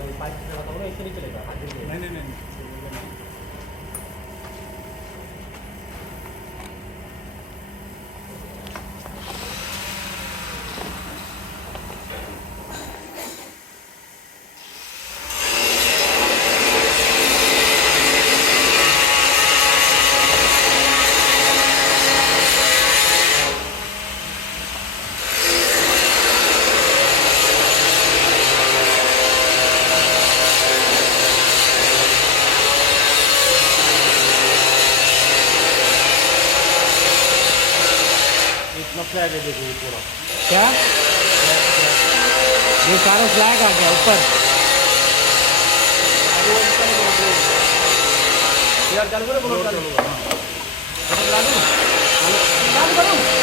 वाली पाइप से लगाता हूँ इससे नहीं चलेगा। नहीं नहीं नहीं इतना फ्लैग है देखिए पूरा। क्या ये सारा फ्लैग आ गया ऊपर। यार चालू करो, बोलो चालू करो।